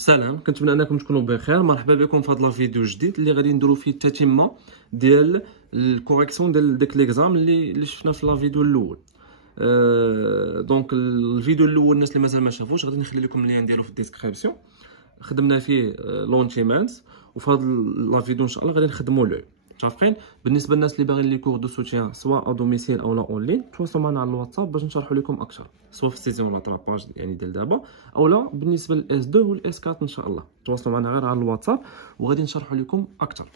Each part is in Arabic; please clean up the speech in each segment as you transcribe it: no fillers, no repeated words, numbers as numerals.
سلام، كنتمنى انكم تكونوا بخير. مرحبا بكم في هذا الفيديو الجديد اللي غادي نديرو فيه التتمه ديال الكوريكسيون ديال داك ليكزام اللي شفنا في الفيديو الاول. دونك الفيديو الاول الناس اللي مازال ما شافوش غادي نخلي لكم اللين ديالو في الديسكريبسيون. خدمنا فيه لونتيمانس، وفي هذا الفيديو ان شاء الله غادي نخدموا لو. متفقين؟ بالنسبه للناس اللي باغيين لي كور دو سوتيان سواء ا دوميسيل او لا اون لين، تواصلوا معنا على الواتساب باش نشرحوا لكم اكثر، سواء في السيزون ولا طراباج يعني ديال دابا، او لا بالنسبه للاس 2 والاس 4 ان شاء الله تواصلوا معنا غير على الواتساب وغادي نشرحوا لكم اكثر.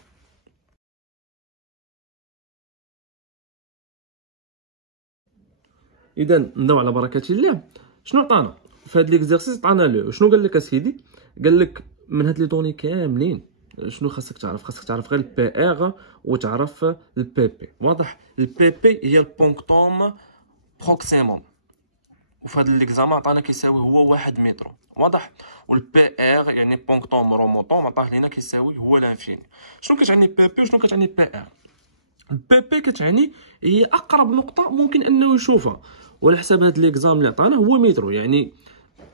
اذا نبداو على بركه الله. شنو عطانا في هذا ليكزارسيس؟ عطانا لو. شنو قال لك اسيدي؟ قال لك من هاد لي دوني كاملين شنو خاصك تعرف؟ خاصك تعرف غير البي ار وتعرف البي بي. واضح؟ البي بي هي البونكتوم بروكسيموم، وفي هذا ليكزامان عطانا كيساوي هو 1 متر. واضح؟ والبي ار يعني بونكتوم روموتوم عطاه لينا كيساوي هو لانفيني. شنو كتعني بي بي وشنو كتعني بي ار؟ البي بي كتعني هي اقرب نقطه ممكن انه يشوفها، وعلى حساب هذا ليكزام اللي عطانا هو مترو. يعني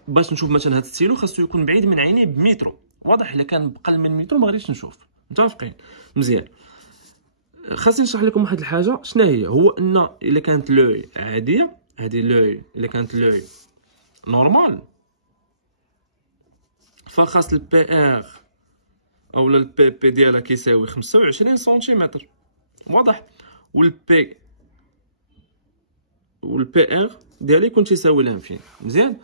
باش نشوف مثلا هذا الستيلو خاصو يكون بعيد من عيني بمترو. واضح؟ الا كان بقل من مترو ما غاديش نشوف. متفقين؟ مزيان. خاصني نشرح لكم واحد الحاجه. شنو هي؟ هو ان الا كانت لوي عاديه، هذه لوي الا كانت لوي نورمال، فخاص البي ار او البي بي ديالها كيساوي 25 سنتيمتر. واضح؟ والبي ار ديالي يكون تيساوي لانفين. مزيان؟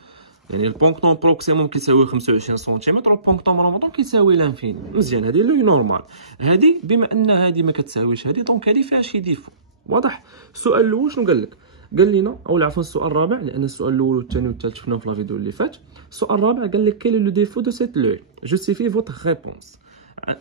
يعني البونكتوم بروكسيموم كيساوي 25 سنتيمتر والبونكتوم روموتوم كيساوي لانفيني. مزيان، هذه لوي نورمال. هذه بما ان هذه ما كتساويش هذه، دونك هذه فيها شي ديفو. واضح؟ السؤال الاول شنو قال لك؟ قال لنا، او عفوا السؤال الرابع، لان السؤال الاول والثاني والثالث شفناهم في الفيديو اللي فات. السؤال الرابع قال لك كيل لو ديفو دو سيت لوي؟ جوستيفي فوتر ريبونس.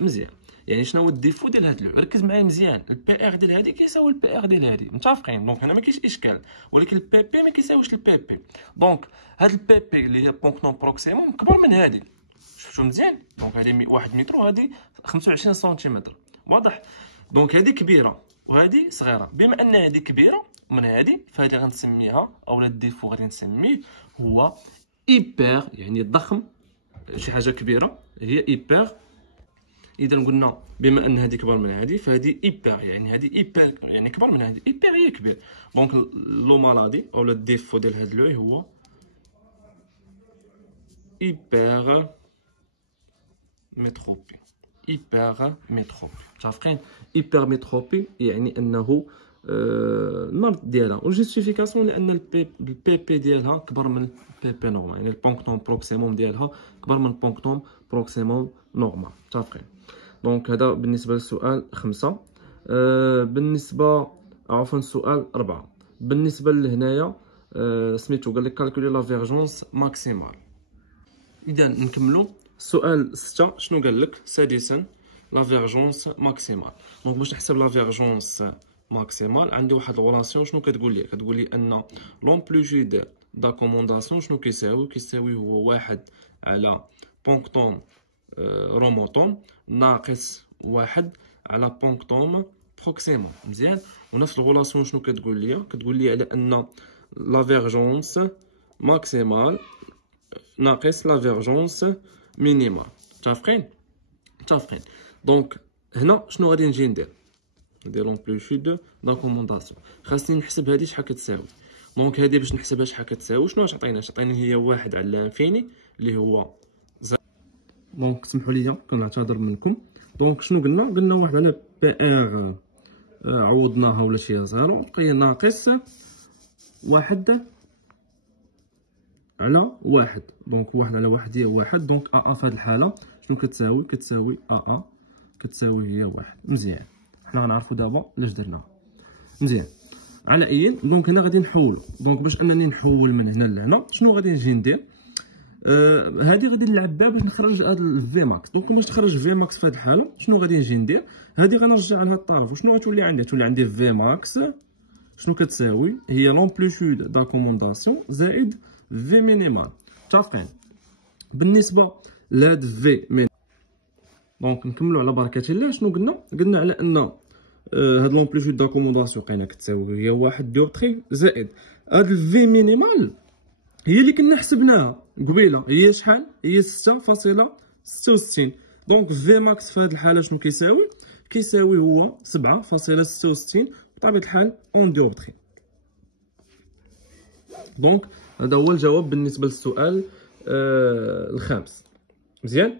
مزيان. يعني شنو هو الديفو ديال هاد لو؟ ركز معايا مزيان. البي ار ديال هادي كيساوي البي ار ديال هادي. متفقين؟ دونك هنا ما كاينش اشكال. ولكن البي بي ما كيساويش البي بي. دونك هاد البي بي اللي هي بونكتوم بروكسيموم كبر من هادي. شفتو مزيان؟ دونك هادي 1 متر وهادي 25 سنتيمتر. واضح؟ دونك هادي كبيره وهادي صغيره. بما ان هادي كبيره من هادي، فهادي غنسميها اولا الديفو غادي نسميه هو ايبر، يعني ضخم. شي حاجه كبيره هي ايبر. اذا قلنا بما ان هذه كبر من هذه فهذه ايبر، يعني هذه ايبر يعني كبر من هذه. ايبر هي كبير. دونك لو مالادي او الديفو ديال هذا لوي هو ايبر متروبي. ايبر متروبي. متفقين؟ ايبر متروبي يعني انه المرض ديالها. والجوستيفيكاسيون لان البي بي ديالها كبر من البي بي نورمال، يعني البونكتوم بروكسيموم ديالها كبر من البونكتوم بروكسيموم نورمال. متفقين؟ دونك هذا بالنسبه للسؤال 5. بالنسبه عفوا السؤال 4 بالنسبه لهنايا سميتو قال لك كالكولي لا فيرجونس ماكسيمال. اذا نكملوا السؤال 6. شنو قال لك؟ سادسا لا فيرجونس ماكسيمال. دونك باش نحسب لا فيرجونس ماكسيمال عندي واحد الغولاسيون. شنو كتقول لي؟ كتقول لي ان لومبليتود داكومونداسيون شنو كيساوي هو 1 على بونكتوم روموتوم ناقص 1 على بونكتوم بروكسيموم. مزيان. ونفس الغولاسيون شنو كتقول لي؟ كتقول لي على ان لا فيرجونس ماكسيمال ناقص لا فيرجونس مينيمال. متفقين؟ دونك هنا شنو غادي نجي ندير لومبليتود داكومونداسيون. خاصني نحسب هذه شحال كتساوي. دونك هذه باش نحسبها شحال كتساوي شنو عطينا هي 1 على لانفيني اللي هو دونك سمحوا لي كنعتذر منكم. دونك شنو قلنا 1 على بي ار عوضناها ولا شي زيرو، بقى ناقص 1 على 1. دونك 1 على 1 هي 1. دونك ا في هذه الحاله شنو كتساوي ا كتساوي هي 1. مزيان. حنا غنعرفوا دابا علاش درناها. مزيان. على اي دونك هنا غادي نحولوا. دونك باش انني نحول من هنا لهنا شنو غادي نجي ندير؟ هذه غادي نلعب بها باش نخرج هذا الفي ماكس. دونك باش تخرج في ماكس في هذه الحاله شنو غادي نجي ندير؟ هذه غنرجع لهذا الطرف. وشنو غتولي عندي؟ تولي عندي في ماكس شنو كتساوي هي لومبليتود داكومونداسيون زائد في مينيمال. متفقين؟ بالنسبه لهاد في مينيمال دونك نكملوا على بركه الله. شنو قلنا على ان هاد لومبليتود داكومونداسيون لقينا كتساوي هي 1 2 3 زائد هاد الفي مينيمال هي اللي كنا حسبناها قبيله، هي شحال؟ هي 6.66. دونك في ماكس في هذه الحاله شنو كيساوي؟ كيساوي هو 7.66 بطبيعه الحال اون ديوبتري. دونك هذا هو الجواب بالنسبه للسؤال الخامس. مزيان.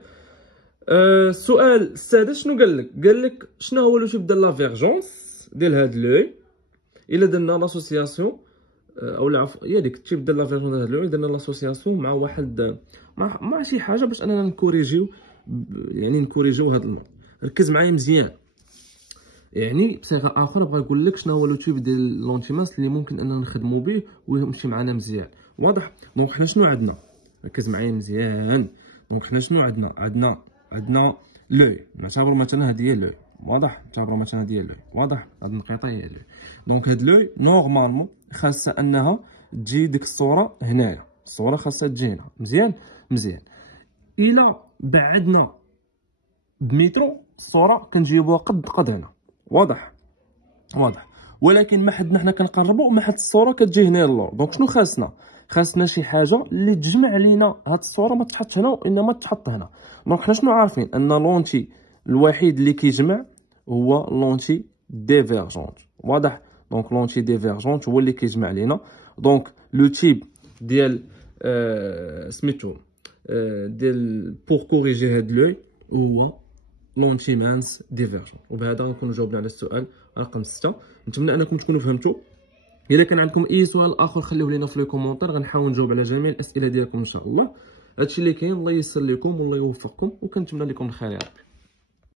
السؤال السادس شنو قال لك؟ قال لك شنو هو لو تيب ديال لافيرجونس ديال هاد لوي الا درنا لاسوسياسيون او العفو هي ديك التيب ديال لافيرجونس ديال هاد لوي درنا لاسوسياسيون مع واحد مع شي حاجه باش اننا نكوريجيو، يعني نكوريجيو هاد النوع. ركز معايا مزيان. يعني بصيغه اخرى بغا نقول لك شنو هو لو تيب ديال لونتيماس اللي ممكن اننا نخدمو به ويمشي معنا مزيان. واضح؟ دونك حنا شنو عندنا؟ ركز معايا مزيان. دونك حنا شنو عندنا؟ عندنا لوي، نعتبروا مثلا هذه هي لوي. واضح؟ نعتبروا مثلا هذه هي لوي. واضح؟ هاد النقيطه هي لوي. دونك هاد لوي نورمالمون خاصها انها تجي ديك الصوره هنايا، الصوره خاصها تجي هنا. مزيان. الا بعدنا بمترو الصوره كنجيبوها قد هنا. واضح. ولكن ما حدنا حنا كنقربوا ما حد الصوره كتجي هنا اللور. دونك شنو خاصنا شي حاجه اللي تجمع لينا هاد الصوره ما تحطش هنا وانما تحط هنا. دونك حنا شنو عارفين؟ ان لونتي الوحيد اللي كيجمع هو لونتي ديفيرجونت. واضح؟ دونك لونتي ديفيرجونت هو اللي كيجمع لينا. دونك لو تيب ديال سميتو ديال بور كوريجي هاد لوي هو لونتي مانس ديفيرجون. وبهذا غنكونوا جاوبنا على السؤال رقم 6. نتمنى انكم تكونوا فهمتوا. اذا كان عندكم اي سؤال اخر خليوه لينا في لي كومونتير، غنحاول نجاوب على جميع الاسئله ديالكم ان شاء الله. هادشي اللي كاين. الله ييسر لكم والله يوفقكم وكنتمنى لكم الخير يا ربي.